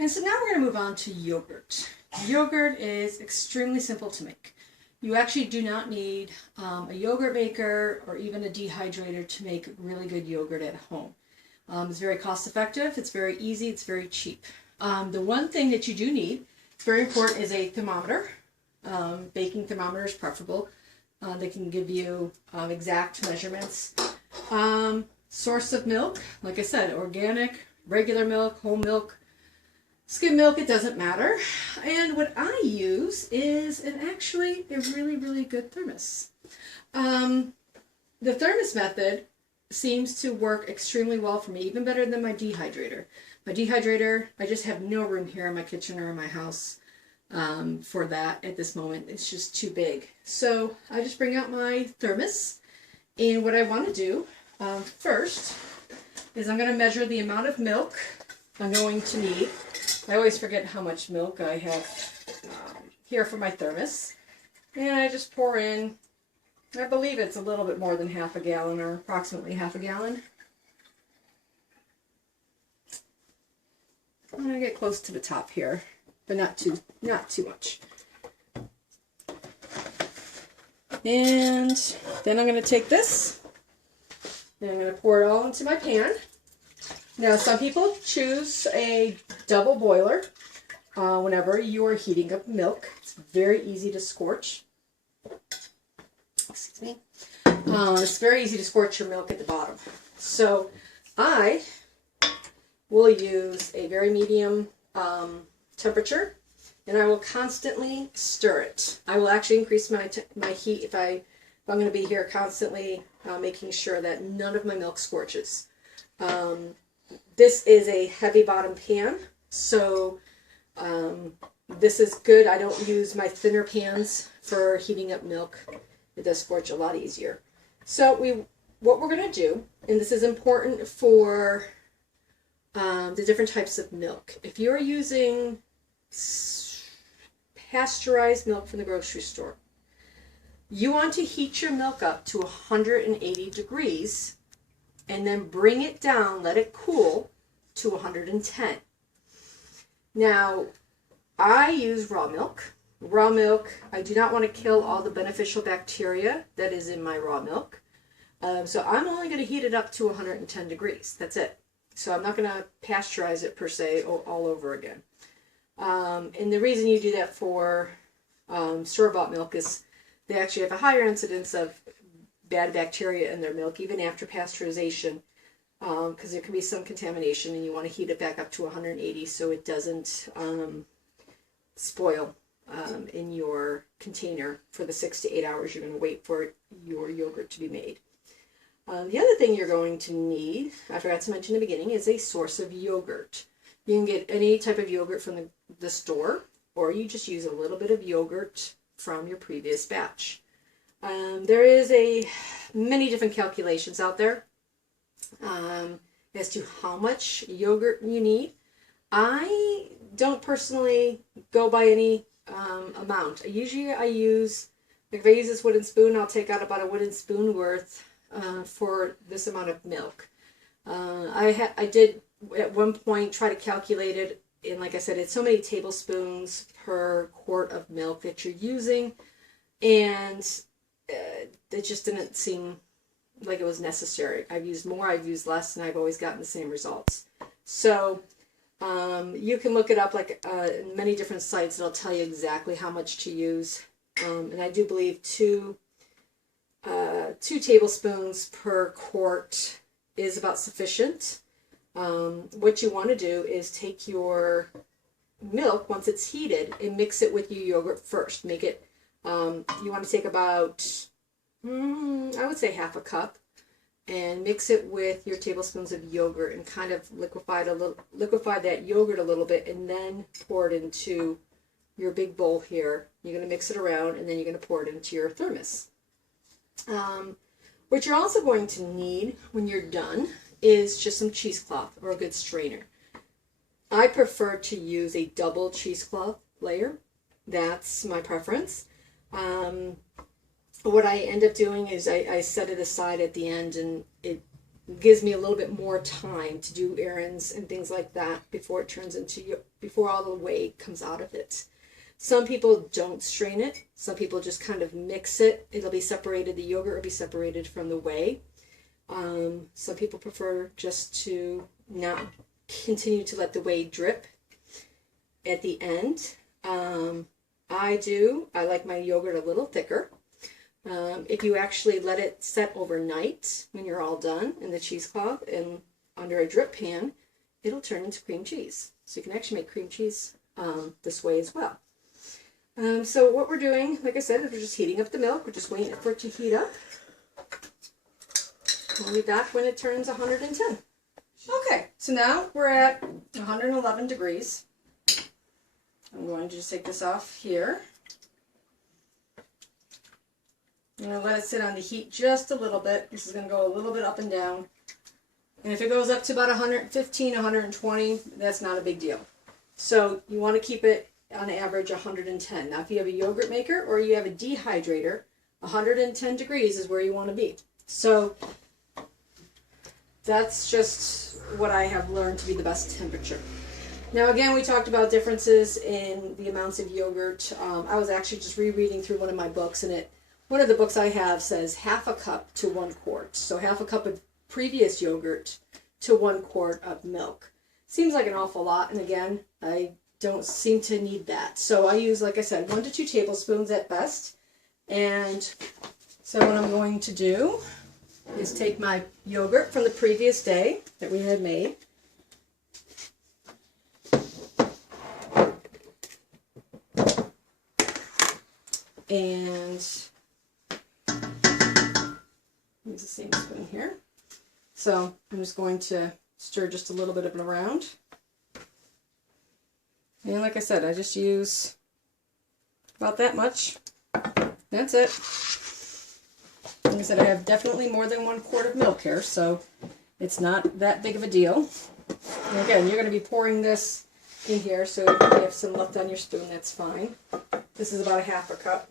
And so now we're going to move on to yogurt. Yogurt is extremely simple to make. You actually do not need a yogurt maker or even a dehydrator to make really good yogurt at home. It's very cost effective, it's very easy, it's very cheap. The one thing that you do need, it's very important, is a thermometer. Baking thermometer is preferable. They can give you exact measurements. Source of milk, like I said, organic, regular milk, whole milk, skim milk, it doesn't matter. And what I use is actually a really, really good thermos. The thermos method seems to work extremely well for me, even better than my dehydrator. My dehydrator, I just have no room here in my kitchen or in my house for that at this moment. It's just too big. So I just bring out my thermos, and what I want to do first is I'm going to measure the amount of milk I'm going to need. I always forget how much milk I have here for my thermos. And I just pour in, I believe it's a little bit more than half a gallon, or approximately half a gallon. I'm going to get close to the top here, but not too much. And then I'm going to take this, and I'm going to pour it all into my pan. Now, some people choose a double boiler whenever you are heating up milk. It's very easy to scorch. Excuse me. It's very easy to scorch your milk at the bottom. So I will use a very medium temperature, and I will constantly stir it. I will actually increase my heat if I'm going to be here constantly making sure that none of my milk scorches. This is a heavy bottom pan, so this is good. I don't use my thinner pans for heating up milk. It does scorch a lot easier. So what we're going to do, and this is important for the different types of milk. If you're using pasteurized milk from the grocery store, you want to heat your milk up to 180 degrees and then bring it down, let it cool to 110. Now, I use raw milk. Raw milk, I do not want to kill all the beneficial bacteria that is in my raw milk. So I'm only going to heat it up to 110 degrees. That's it. So I'm not going to pasteurize it per se all over again. And the reason you do that for store-bought milk is they actually have a higher incidence of bad bacteria in their milk, even after pasteurization, because there can be some contamination, and you want to heat it back up to 180 so it doesn't spoil in your container for the 6 to 8 hours you're going to wait for your yogurt to be made. The other thing you're going to need, I forgot to mention in the beginning, is a source of yogurt. You can get any type of yogurt from the store, or you just use a little bit of yogurt from your previous batch. There is many different calculations out there as to how much yogurt you need. I don't personally go by any amount. Usually I use, if I use this wooden spoon, I'll take out about a wooden spoon worth for this amount of milk. I did at one point try to calculate it, and like I said, it's so many tablespoons per quart of milk that you're using, and it just didn't seem like it was necessary. I've used more, I've used less, and I've always gotten the same results. So you can look it up in many different sites. It'll tell you exactly how much to use. And I do believe two tablespoons per quart is about sufficient. What you want to do is take your milk once it's heated and mix it with your yogurt first. Make it, you want to take about, I would say half a cup, and mix it with your tablespoons of yogurt and kind of liquefy that yogurt a little bit, and then pour it into your big bowl here. You're going to mix it around, and then you're going to pour it into your thermos. What you're also going to need when you're done is just some cheesecloth or a good strainer. I prefer to use a double cheesecloth layer. That's my preference. What I end up doing is I set it aside at the end, and gives me a little bit more time to do errands and things like that before it turns into, before all the whey comes out of it. Some people don't strain it. Some people just kind of mix it. It'll be separated, the yogurt will be separated from the whey. Some people prefer just to not continue to let the whey drip at the end. I like my yogurt a little thicker. If you actually let it set overnight when you're all done in the cheesecloth and under a drip pan, it'll turn into cream cheese. So you can actually make cream cheese this way as well. So what we're doing, like I said, we're just heating up the milk. We're just waiting for it to heat up. We'll be back when it turns 110. Okay, so now we're at 111 degrees. I'm going to just take this off here. I'm going to let it sit on the heat just a little bit. This is going to go a little bit up and down. And if it goes up to about 115, 120, that's not a big deal. So you want to keep it on average 110. Now if you have a yogurt maker or you have a dehydrator, 110 degrees is where you want to be. So that's just what I have learned to be the best temperature. Now again, we talked about differences in the amounts of yogurt. I was actually just rereading through one of my books, and one of the books I have says half a cup to 1 quart. So half a cup of previous yogurt to 1 quart of milk. Seems like an awful lot, and again, I don't seem to need that. So I use, like I said, 1 to 2 tablespoons at best. And so what I'm going to do is take my yogurt from the previous day that we had made. And use the same spoon here. So I'm just going to stir just a little bit of it around. And like I said, I just use about that much. That's it. Like I said, I have definitely more than 1 quart of milk here, so it's not that big of a deal. And again, you're going to be pouring this in here, so if you have some left on your spoon, that's fine. This is about a half a cup.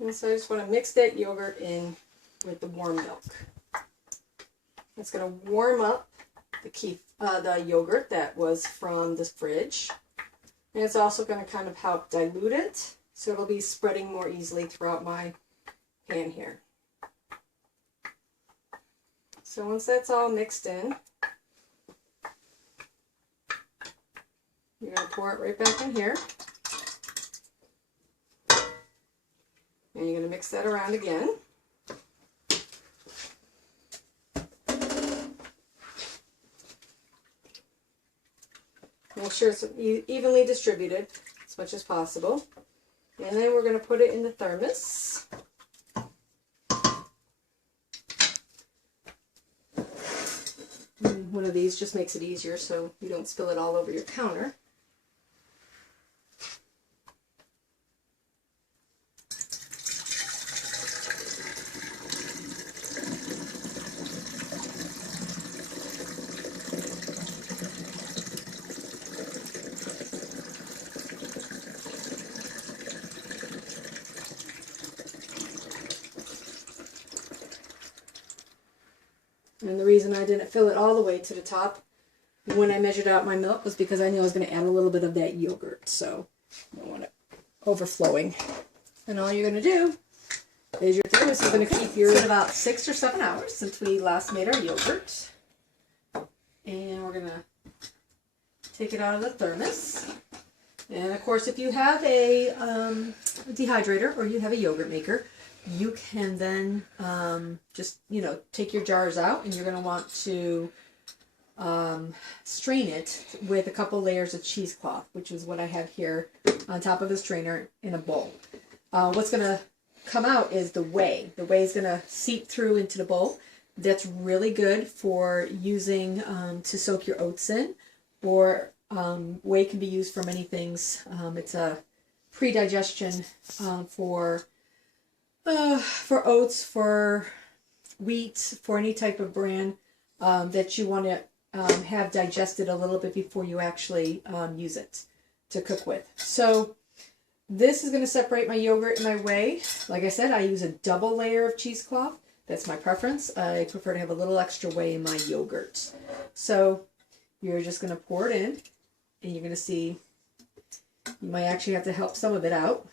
And so I just want to mix that yogurt in with the warm milk. It's going to warm up the yogurt that was from the fridge. And it's also going to kind of help dilute it, so it'll be spreading more easily throughout my pan here. So once that's all mixed in, you're going to pour it right back in here. And you're going to mix that around again. Make sure it's evenly distributed as much as possible. And then we're going to put it in the thermos. And one of these just makes it easier so you don't spill it all over your counter. And the reason I didn't fill it all the way to the top when I measured out my milk was because I knew I was going to add a little bit of that yogurt. So I don't want it overflowing. And all you're going to do is your thermos is going to keep yours about 6 or 7 hours since we last made our yogurt. And we're going to take it out of the thermos. And of course, if you have a dehydrator or you have a yogurt maker, you can then just, take your jars out, and you're going to want to strain it with a couple layers of cheesecloth, which is what I have here on top of the strainer in a bowl. What's going to come out is the whey. The whey is going to seep through into the bowl. That's really good for using to soak your oats in, or whey can be used for many things. It's a pre-digestion for oats, for wheat, for any type of bran that you want to have digested a little bit before you actually use it to cook with. So this is going to separate my yogurt and my whey. Like I said, I use a double layer of cheesecloth. That's my preference. I prefer to have a little extra whey in my yogurt. So you're just going to pour it in, and you're going to see, you might actually have to help some of it out.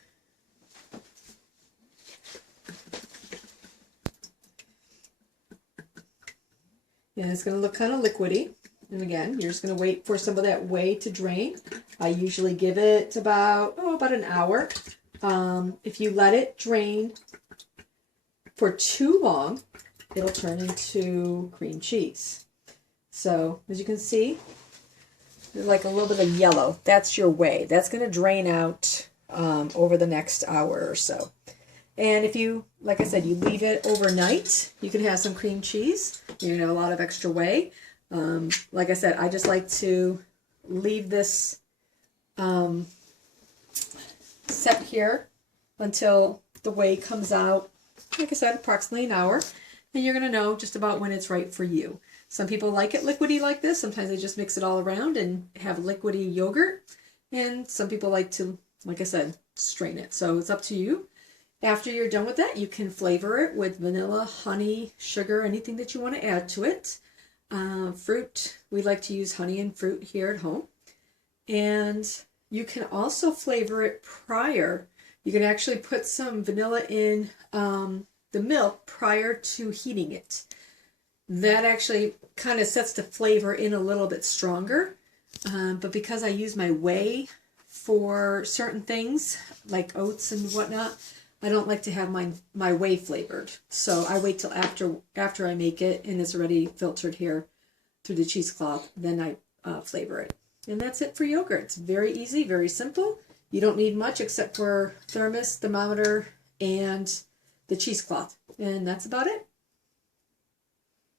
And it's going to look kind of liquidy. And again, you're just going to wait for some of that whey to drain. I usually give it about an hour. If you let it drain for too long, it'll turn into cream cheese. So as you can see, there's like a little bit of yellow. That's your whey. That's going to drain out over the next hour or so. And if you, like I said, you leave it overnight, you can have some cream cheese. You're going to have a lot of extra whey. Like I said, I just like to leave this set here until the whey comes out. Like I said, approximately an hour. And you're going to know just about when it's right for you. Some people like it liquidy like this. Sometimes they just mix it all around and have liquidy yogurt. And some people like to, like I said, strain it. So it's up to you. After you're done with that, you can flavor it with vanilla, honey, sugar, anything that you want to add to it. Fruit, we like to use honey and fruit here at home. And you can also flavor it prior. You can actually put some vanilla in the milk prior to heating it. That actually kind of sets the flavor in a little bit stronger. But because I use my whey for certain things, like oats and whatnot, I don't like to have my whey flavored. So I wait till after I make it and it's already filtered here through the cheesecloth, then I flavor it. And that's it for yogurt. It's very easy, very simple. You don't need much except for thermos, thermometer, and the cheesecloth. And that's about it.